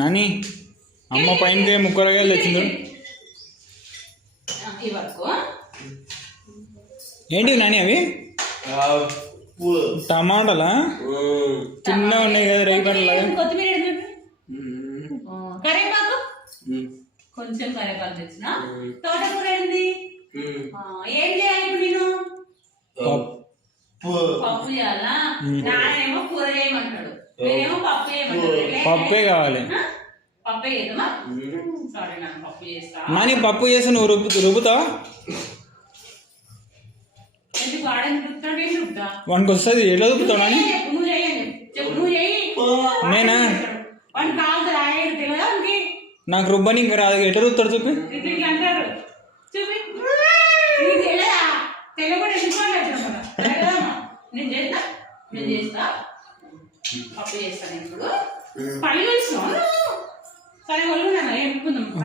నాని అమ్మ పైన ముక్కరగాయలు తెచ్చింది. ఏంటి నాని అవి? టమాటాలా? చిన్న ఉన్నాయి కదా రేగి పండ్లు. కరేపాకు కొంచెం కరేపాకు తెచ్చిన. తోటకూర ఏంది? ఏం చేయాలి ఇప్పుడు నేను? పప్పు చేయాలా? నానేమో కూర చేయమంటాడు, నేనేమో పప్పు చేయమంటాడు. పప్పే కావాలి. పప్పే చేద్దామా? సరే నాన్న పప్పు చేస్తా. నాని పప్పు చేసి నువ్వు రుబ్బుతావా? ఎందుకు వాడని రుబ్బుతాడు? ఏం రుబ్బుతా? వానికి వస్తుంది. ఎట్లా రుబ్బుతావు నాని? నువ్వు చేయండి, చెప్పు. నువ్వు చేయి. నేనా? వాడికి కాదు రాయేది తెలియదా? నాకు రుబ్బని ఇంకా రాదు. ఎట్లా రుబ్బుతాడు చూపి. ఇట్లా అంటారు చూపి. నీకు తెలియదా? తెలియకుండా నేను చేస్తా. పప్పు చేస్తాను ఇప్పుడు. పని చూస్తున్నాను. సరే వాళ్ళు ఏం